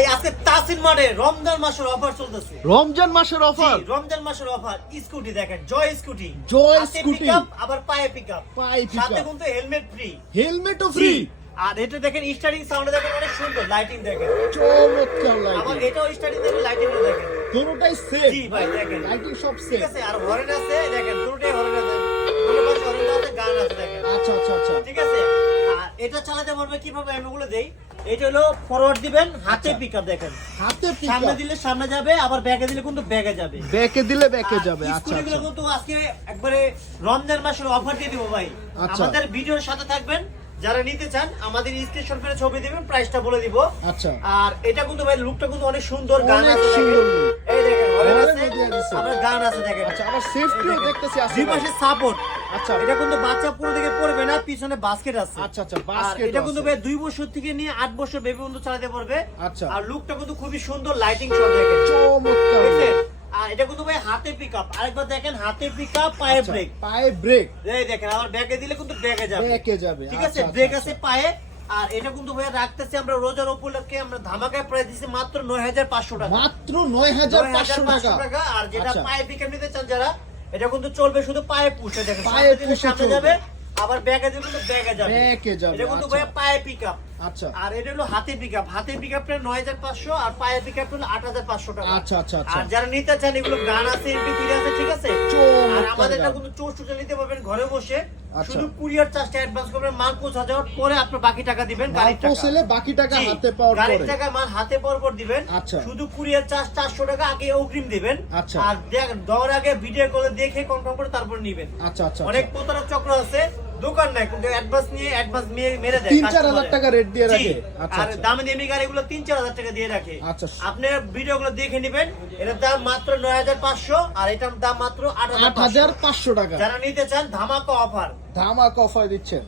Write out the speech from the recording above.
ভাই আজকে তাসিন মাঠে রমজান মাসের অফার চলতেছে। রমজান মাসের অফার, রমজান মাসের অফার। স্কুটি দেখেন, জয় স্কুটি, জয় হাতে স্কুটি, পিকআপ, আবার পায়ে পিকআপ, পায়ে সাথে পিকআপ, কিন্তু হেলমেট ফ্রি, হেলমেটও ফ্রি। আর এটা দেখেন স্টার্টিং সাউন্ড দেখেন অনেক সুন্দর, লাইটিং দেখেন চমৎকার আবার লাইটিং, এটাও স্টার্টিং দেখেন, লাইটিং দেখেন পুরোটাই সেট। জি ভাই দেখেন লাইটিং সব ঠিক সেট। আছে। আর হরেন আছে দেখেন, দুটোই হরেন আছে, দুটো পাশে হরেন আছে, গান আছে দেখেন আচ্ছা আচ্ছা আচ্ছা, ঠিক আছে। আর এটা চালাতে পারবে কিভাবে আমি ওগুলো দেই। এটা হলো ফরওয়ার্ড দিবেন, হাতে পিকআপ দেখেন, হাতে সামনে পিকআপ, দিলে সামনে যাবে, আবার ব্যাকে দিলে কিন্তু ব্যাকে যাবে। ব্যাকে দিলে ব্যাকে আর যাবে। আচ্ছা স্কুটিগুলো আচ্ছা কিন্তু আজকে একবারে রমজান মাসের অফার দিয়ে দিব ভাই। আচ্ছা। আমাদের ভিডিওর সাথে থাকবেন, যারা নিতে চান আমাদের স্ক্রিনশট করে ছবি দিবেন, প্রাইসটা বলে দিব। আচ্ছা, আর এটা কিন্তু ভাই লুকটা কিন্তু অনেক সুন্দর, গান অনেক আছে সুন্দর দেখেন। look। এই দেখেন হরেন হরেন আছে, দিয়ে দিছে। আবার গান আছে দেখেন। আচ্ছা, আবার সেফটিও এই দেখেন। দেখতেছি আছে দুই ভাই। পাশে সাপোর্ট। আচ্ছা এটা কিন্তু বাচ্চা পুরো দিকে পড়বে না, পিছনে বাস্কেট আছে। আচ্ছা আচ্ছা, আর বাস্কেট এটা কিন্তু ভাই 2 বছর থেকে নিয়ে 8 বছর বেবি পর্যন্ত চালাতে পারবে। আচ্ছা, আর লুকটা কিন্তু খুবই সুন্দর, লাইটিং সহ দেখেন চমৎকার। দেখছেন? আর এটা কিন্তু ভাই হাতে পিকআপ, আরেকবার দেখেন হাতে পিকআপ, পায়ে আচ্ছা, ব্রেক। পায়ে ব্রেক, এই দেখেন আবার ব্যাকে দিলে কিন্তু ব্যাকে যাবে, ব্রেকে যাবে। ঠিক আছে। আচ্ছা, ব্রেক আচ্ছা, আছে পায়ে। আর এটা কিন্তু ভাই রাখতেছি আমরা রোজার উপলক্ষে, আমরা ধামাকায় প্রাইস দিছি মাত্র 9500 টাকা, মাত্র 9500 টাকা। আর যেটা আচ্ছা। পায়ে পিকআপ নিতে চান যারা, এটা কিন্তু চলবে শুধু পায়ে পুষে দেখেন, পায়ে সামনে দিলে পুষে সামনে চলবে। যাবে, আবার ব্যাকে দিলে কিন্তু ব্যাকে যাবে, ব্যাকে যাবে। এটা কিন্তু আচ্ছা ভাই পায়ে পিকআপ। আচ্ছা আর এটা হলো হাতে পিকআপ, হাতে পিকআপটা 9500 আর পায়ে পিকআপ হলো 8500 টাকা। আচ্ছা আচ্ছা আচ্ছা, আর যারা নিতে চান এগুলো গান আছে, এমপি3 আছে, ঠিক আছে। আর চমৎকার আমাদের এটা গান। কিন্তু 64 নিতে পারবেন ঘরে বসে, আচ্ছা। শুধু কুরিয়ার চার্জটা অ্যাডভান্স করবেন, মাল পৌঁছা যাওয়ার পরে আপনি বাকি টাকা দিবেন, গাড়ির টাকা। পৌঁছলে বাকি টাকা জি, হাতে পাওয়ার গাড়ির পরে। টাকা মাল হাতে পাওয়ার পর দিবেন। আচ্ছা। শুধু কুরিয়ার চার্জ 400 টাকা আগে অগ্রিম দিবেন। আচ্ছা। আর দেওয়ার আগে ভিডিও কলে দেখে কনফার্ম করে তারপর নিবেন। আচ্ছা আচ্ছা, অনেক প্রতারক চক্র আছে, দোকান নাই কিন্তু অ্যাডভান্স নিয়ে অ্যাডভান্স মেরে দেয় 3-4 টাকা রেট দিয়ে জি, রাখে। আচ্ছা আর আচ্ছা দামি দামি গাড়িগুলো 3-4 টাকা দিয়ে রাখে। আচ্ছা। আপনি ভিডিওগুলো দেখে নেবেন, এটার দাম মাত্র 9500 আর এটার দাম মাত্র 8500। 8500 টাকা। যারা নিতে চান ধামাকা অফার। ধামাকা অফার দিচ্ছেন।